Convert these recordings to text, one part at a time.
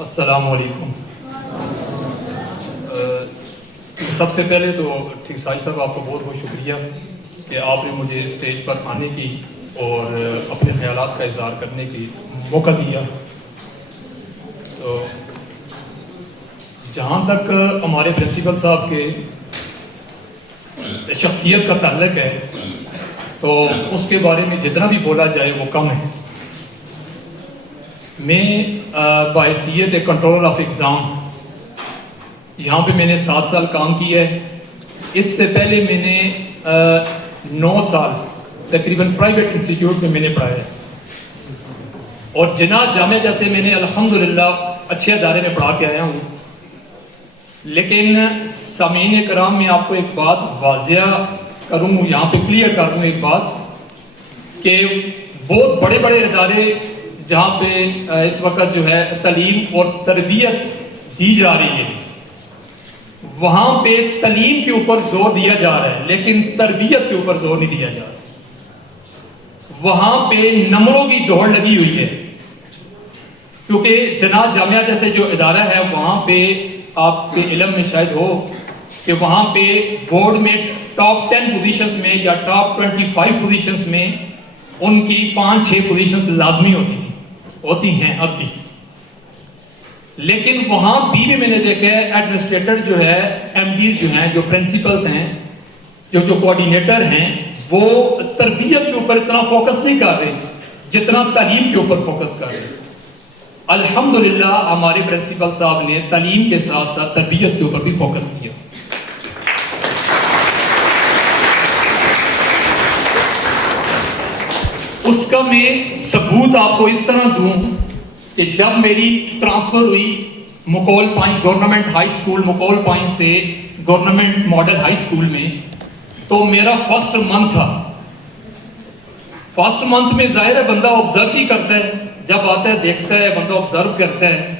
السلام علیکم۔ سب سے پہلے تو ٹھیک سائی صاحب آپ کو بہت بہت شکریہ کہ آپ نے مجھے اسٹیج پر آنے کی اور اپنے خیالات کا اظہار کرنے کی موقع دیا۔ تو جہاں تک ہمارے پرنسپل صاحب کے شخصیت کا تعلق ہے تو اس کے بارے میں جتنا بھی بولا جائے وہ کم ہے۔ میں بحیثیت کنٹرول آف ایگزام یہاں پہ میں نے 7 سال کام کیا ہے۔ اس سے پہلے میں نے 9 سال تقریباً پرائیویٹ انسٹیٹیوٹ میں نے پڑھایا ہے، اور جناح جامعہ جیسے میں نے الحمدللہ اچھے ادارے میں پڑھا کے آیا ہوں۔ لیکن سامعین کرام، میں آپ کو ایک بات واضح کروں، یہاں پہ کلیئر کر دوں ایک بات کہ بہت بڑے بڑے ادارے جہاں پہ اس وقت جو ہے تعلیم اور تربیت دی جا رہی ہے، وہاں پہ تعلیم کے اوپر زور دیا جا رہا ہے لیکن تربیت کے اوپر زور نہیں دیا جا رہا۔ وہاں پہ نمبروں کی دوڑ لگی ہوئی ہے، کیونکہ جناح جامعہ جیسے جو ادارہ ہے وہاں پہ آپ کے علم میں شاید ہو کہ وہاں پہ بورڈ میں ٹاپ 10 پوزیشنز میں یا ٹاپ 25 پوزیشنز میں ان کی 5-6 پوزیشنز لازمی ہوتی ہیں اب بھی۔ لیکن وہاں بھی میں نے دیکھا ہے ایڈمنسٹریٹر جو ہے، ایم ڈیز جو ہیں، جو پرنسپلز ہیں، جو کوآرڈینیٹر ہیں، وہ تربیت کے اوپر اتنا فوکس نہیں کر رہے جتنا تعلیم کے اوپر فوکس کر رہے۔ الحمدللہ ہمارے پرنسپل صاحب نے تعلیم کے ساتھ ساتھ تربیت کے اوپر بھی فوکس کیا۔ اس کا میں ثبوت آپ کو اس طرح دوں کہ جب میری ٹرانسفر ہوئی مکول پائن گورنمنٹ ہائی سکول مکول پائن سے گورنمنٹ ماڈل ہائی سکول میں، تو میرا فرسٹ منتھ تھا۔ فرسٹ منتھ میں ظاہر ہے بندہ آبزرو ہی کرتا ہے، جب آتا ہے دیکھتا ہے، بندہ آبزرو کرتا ہے،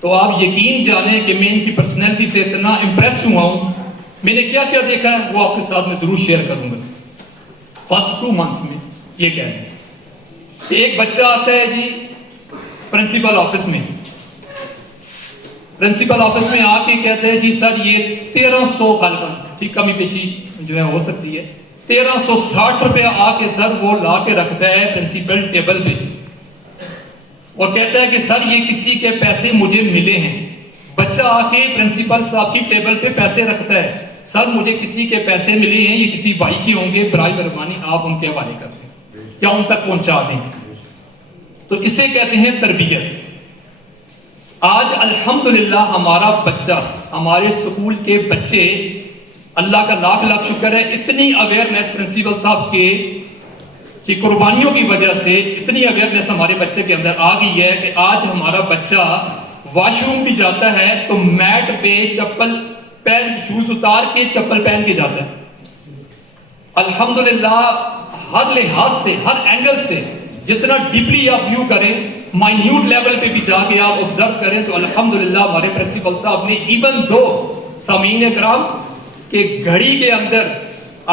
تو آپ یقین جانیں کہ میں ان کی پرسنالٹی سے اتنا امپریس ہوا ہوں۔ میں نے کیا کیا دیکھا ہے وہ آپ کے ساتھ میں ضرور شیئر کروں گا۔ فرسٹ 2 منتھس میں یہ کہتے ہیں کہ ایک بچہ آتا ہے جی پرنسپل آفس میں، پرنسپل آفس میں آ کے کہتا ہے جی سر یہ 1300 غالباً ٹھیک کمی پیشی جو ہے ہو سکتی ہے، 1360 روپے آ کے سر وہ لا کے رکھتا ہے پرنسپل ٹیبل پہ، اور کہتا ہے کہ سر یہ کسی کے پیسے مجھے ملے ہیں۔ بچہ آ کے پرنسپل صاحب کی ٹیبل پہ پیسے رکھتا ہے، سر مجھے کسی کے پیسے ملے ہیں، یہ کسی بھائی کے ہوں گے، برائے مہربانی آپ ان کے حوالے کر دیں یا ان تک پہنچا دیں۔ تو اسے کہتے ہیں تربیت۔ آج الحمدللہ ہمارا بچہ، ہمارے سکول کے بچے، اللہ کا لاکھ لاکھ شکر ہے، اتنی اویئرنیس پرنسپل صاحب کے قربانیوں کی وجہ سے اتنی اویئرنیس ہمارے بچے کے اندر آ گئی ہے کہ آج ہمارا بچہ واش روم بھی جاتا ہے تو میٹ پہ چپل پہن، شوز اتار کے چپل پہن کے جاتا ہے۔ الحمدللہ ہر لحاظ سے، ہر اینگل سے جتنا ڈیپلی آپ ویو کریں، مائنیوٹ لیول پہ بھی جا کے آپ آبزرو کریں، تو الحمدللہ ہمارے پرنسپل صاحب نے ایون دو سامعین کرام کہ گھڑی کے اندر،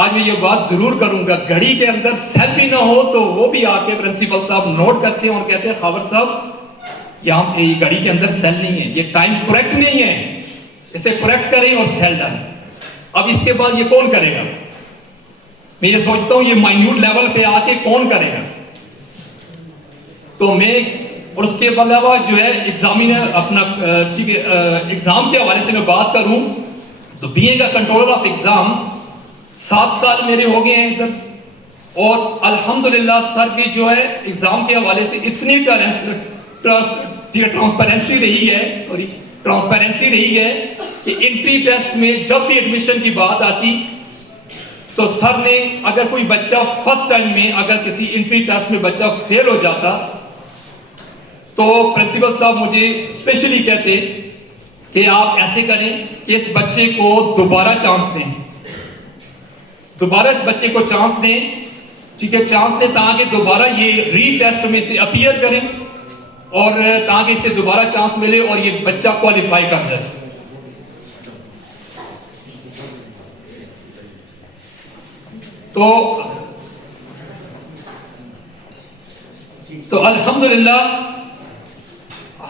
آج میں یہ بات ضرور کروں گا، گھڑی کے اندر سیل بھی نہ ہو تو وہ بھی آ کے پرنسپل صاحب نوٹ کرتے ہیں اور کہتے ہیں خاور صاحب یہاں یہ گھڑی کے اندر سیل نہیں ہے، یہ ٹائم کریکٹ نہیں ہے، اسے کریکٹ کریں اور سیل ڈالیں۔ اب اس کے بعد یہ کون کرے گا؟ میں یہ سوچتا ہوں یہ مائنیوٹ لیول پہ آ کے کون کرے گا؟ تو میں، اور اس کے علاوہ جو ہے ایگزامینر اپنا ٹھیک ہے ایگزام کے حوالے سے میں بات کروں تو being a controller of exam 7 سال میرے ہو گئے ہیں ادھر، اور الحمدللہ سر کی جو ہے ایگزام کے حوالے سے اتنی ٹرانسپیرنسی رہی ہے کہ انٹری ٹیسٹ میں جب بھی ایڈمیشن کی بات آتی تو سر نے، اگر کوئی بچہ فرسٹ ٹائم میں اگر کسی انٹری ٹیسٹ میں بچہ فیل ہو جاتا تو پرنسپل صاحب مجھے اسپیشلی کہتے کہ آپ ایسے کریں کہ اس بچے کو دوبارہ چانس دیں، دوبارہ اس بچے کو چانس دیں، ٹھیک ہے، چانس دیں تاکہ دوبارہ یہ ری ٹیسٹ میں سے اپیئر کریں اور تاکہ اسے دوبارہ چانس ملے اور یہ بچہ کوالیفائی کر جائے۔ تو الحمدللہ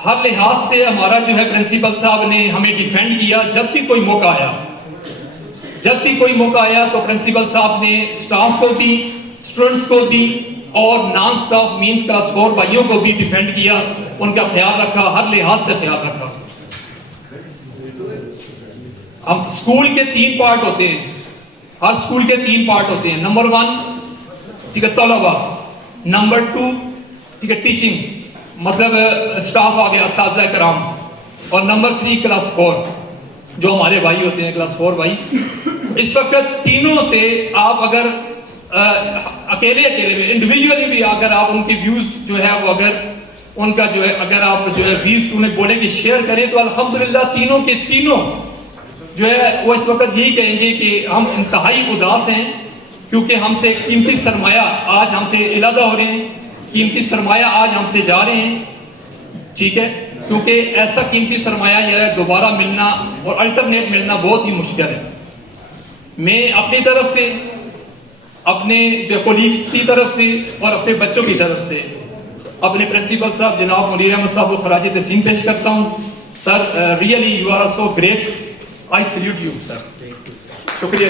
ہر لحاظ سے ہمارا جو ہے پرنسپل صاحب نے ہمیں ڈیفینڈ کیا. جب بھی کوئی موقع آیا تو پرنسپل صاحب نے سٹاف کو بھی، اسٹوڈنٹس کو بھی اور نان سٹاف مینس کلاس 4 بھائیوں کو بھی ڈیفینڈ کیا، ان کا خیال رکھا، ہر لحاظ سے خیال رکھا. ہم اسکول کے 3 پارٹ ہوتے ہیں، ہر اسکول کے 3 پارٹ ہوتے ہیں. نمبر 1 ٹھیک ہے طلبہ، نمبر 2 ٹھیک ہے ٹیچنگ مطلب اسٹاف آ گیا اساتذہ کرام، اور نمبر 3 کلاس 4 جو ہمارے بھائی ہوتے ہیں کلاس 4 بھائی. اس وقت تینوں سے آپ اگر اکیلے میں انڈیویجولی بھی اگر آپ ان کے ویوز جو ہے وہ اگر ان کا جو ہے اگر آپ جو ہے ویوز انہیں بولیں کہ شیئر کریں تو الحمدللہ تینوں کے تینوں جو ہے وہ اس وقت یہی کہیں گے کہ ہم انتہائی اداس ہیں، کیونکہ ہم سے قیمتی سرمایہ آج ہم سے علیحدہ ہو رہے ہیں، قیمتی سرمایہ آج ہم سے جا رہے ہیں. ٹھیک ہے، کیونکہ ایسا قیمتی سرمایہ یہ ہے دوبارہ ملنا اور الٹرنیٹ ملنا بہت ہی مشکل ہے. میں اپنی طرف سے، اپنے جو کولیگز کی طرف سے اور اپنے بچوں کی طرف سے اپنے پرنسپل صاحب جناب منیر احمد صاحب کو خراج تحسین پیش کرتا ہوں. Sir really you are so great, I salute you sir. شکریہ.